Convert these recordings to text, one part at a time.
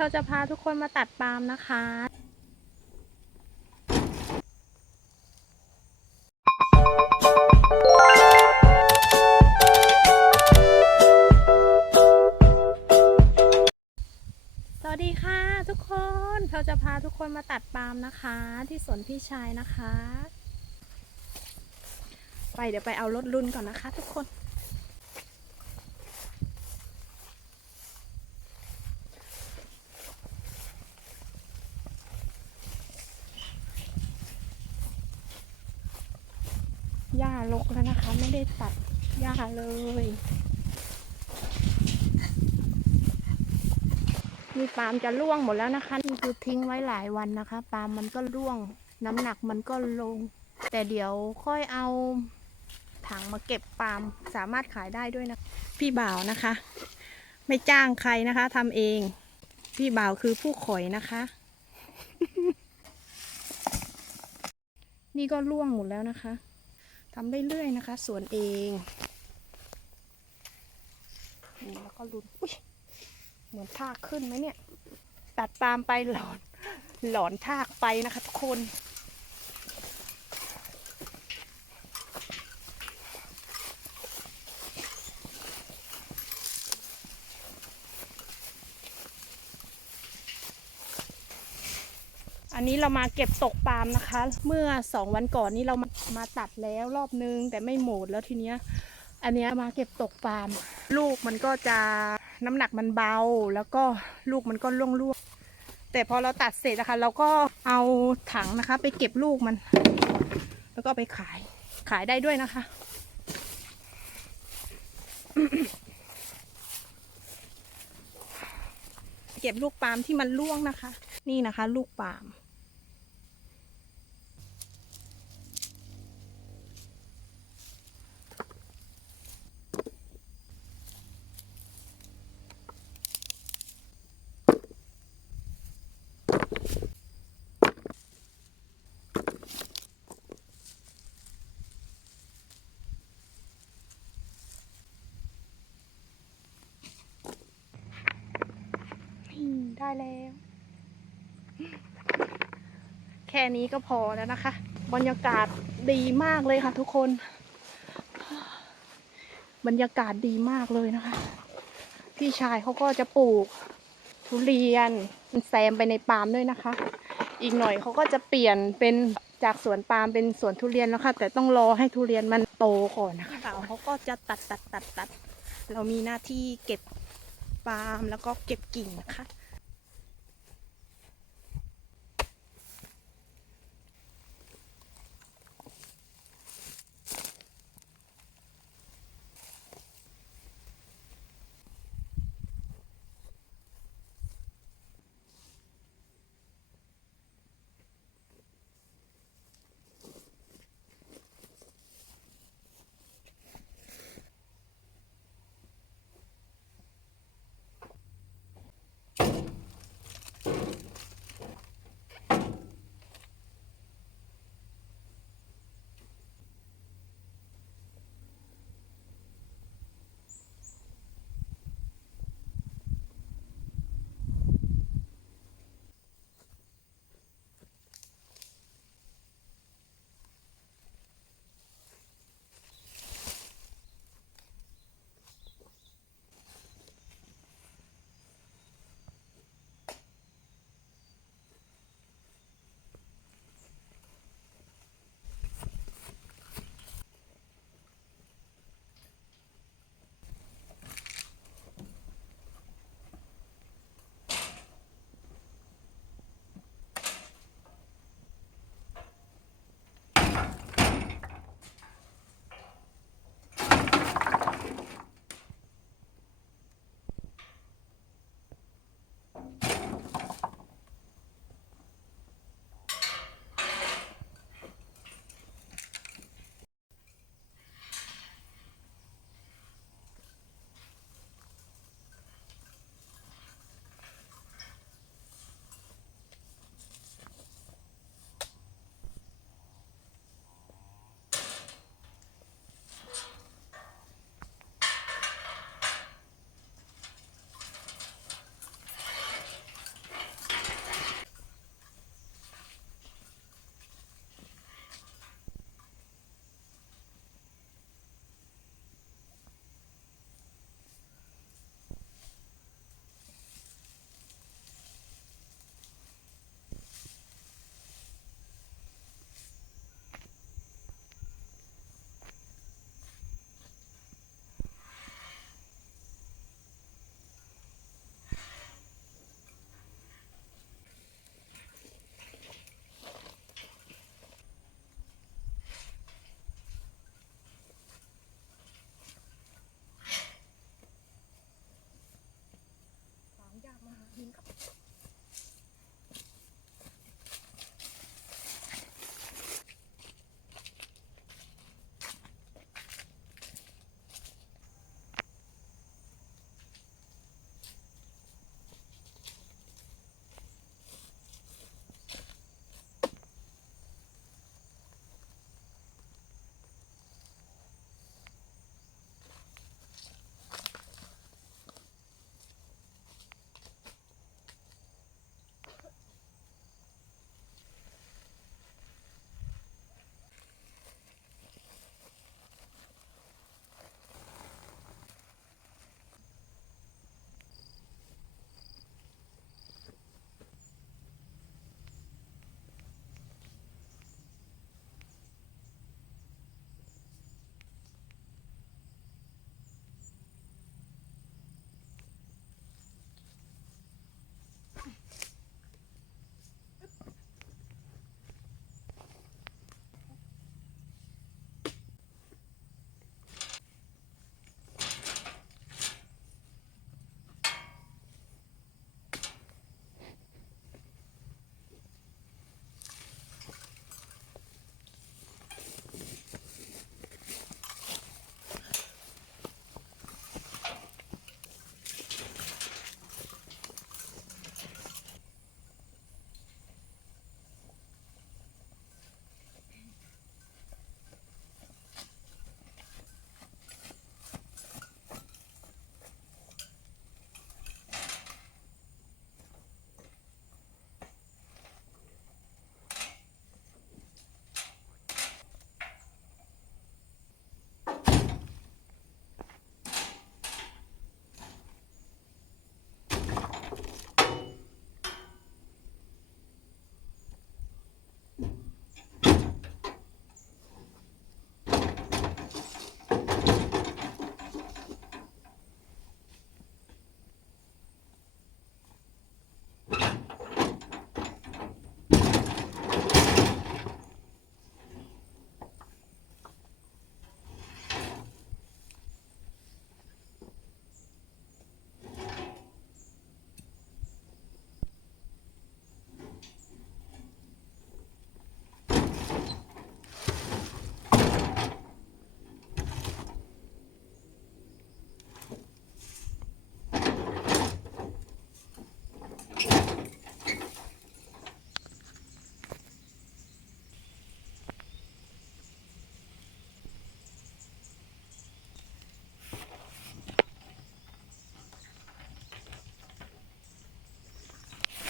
เราจะพาทุกคนมาตัดปาล์มนะคะ สวัสดีค่ะทุกคน เราจะพาทุกคนมาตัดปาล์มนะคะ ที่สวนพี่ชายนะคะ ไปเดี๋ยวไปเอารถรุ่นก่อนนะคะทุกคน หญ้ารกแล้วนะคะ ไม่ได้ตัดหญ้าเลยมีปาล์มจะร่วงหมดแล้วนะคะนี่คือทิ้งไว้หลายวันนะคะ ปาล์มมันก็ร่วง น้ำหนักมันก็ลง แต่เดี๋ยวค่อยเอาถังมาเก็บปาล์มสามารถขายได้ด้วยนะ พี่บ่าวนะคะ ไม่จ้างใครนะคะทำเอง พี่บ่าวคือผู้ขอยนะคะ นี่ก็ร่วงหมดแล้วนะคะ ทำเรื่อยๆนะคะ สวนเองนี่แล้วก็ลุ้นอุ้ยเหมือนทากขึ้นไหมเนี่ย ตัดปาล์มไปหลอน หลอนทากไปนะคะทุกคน อันนี้เรามาเก็บตกปาล์มนะคะ เมื่อสองวันก่อนนี้เรามามาตัดแล้วรอบนึงแต่ไม่หมดแล้วทีเนี้ย อันเนี้ยมาเก็บตกปาล์มลูกมันก็จะน้ำหนักมันเบาแล้วก็ลูกมันก็ร่วงร่วงแต่พอเราตัดเสร็จนะคะ เราก็เอาถังนะคะ ไปเก็บลูกมัน แล้วก็ไปขายขายได้ด้วยนะคะ เก็บลูกปาล์มที่มันร่วงนะคะ นี่นะคะ ลูกปาล์ม นี่ ได้แล้ว แค่นี้ก็พอแล้วนะคะ บรรยากาศดีมากเลยค่ะทุกคน บรรยากาศดีมากเลยนะคะ พี่ชายเขาก็จะปลูกทุเรียนแซมไปในปาล์มด้วยนะคะ อีกหน่อยเขาก็จะเปลี่ยนเป็นจากสวนปาล์มเป็นสวนทุเรียนแล้วค่ะ แต่ต้องรอให้ทุเรียนมันโตก่อนนะคะเขาก็จะตัดตัดตัดตัด เรามีหน้าที่เก็บปาล์มแล้วก็เก็บกิ่งนะคะ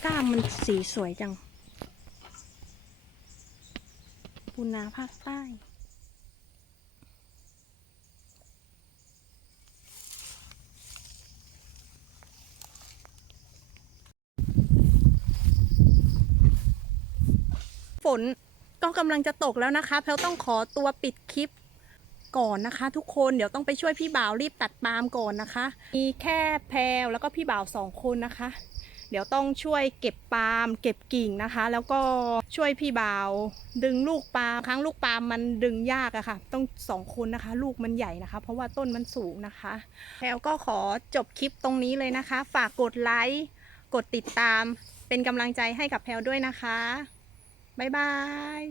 ก้ามมันสีสวยจัง ปูนาภาคใต้ ฝนก็กำลังจะตกแล้วนะคะ แพลวต้องขอตัวปิดคลิปก่อนนะคะ ทุกคนเดี๋ยวต้องไปช่วยพี่บ่าวรีบตัดปาล์มก่อนนะคะ มีแค่แพลวแล้วก็พี่บ่าวสองคนนะคะ เดี๋ยวต้องช่วยเก็บปาล์มเก็บกิ่งนะคะ แล้วก็ช่วยพี่บ่าว ดึงลูกปาล์มครั้งลูกปาล์มมันดึงยากอะค่ะ ต้องสองคนนะคะ ลูกมันใหญ่นะคะ เพราะว่าต้นมันสูงนะคะแพลวก็ขอจบคลิปตรงนี้เลยนะคะ ฝากกดไลค์กดติดตามเป็นกำลังใจให้กับแพลวด้วยนะคะบ๊ายบาย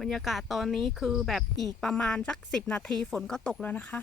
บรรยากาศตอนนี้คือแบบอีกประมาณสักสิบนาทีฝนก็ตกแล้วนะคะ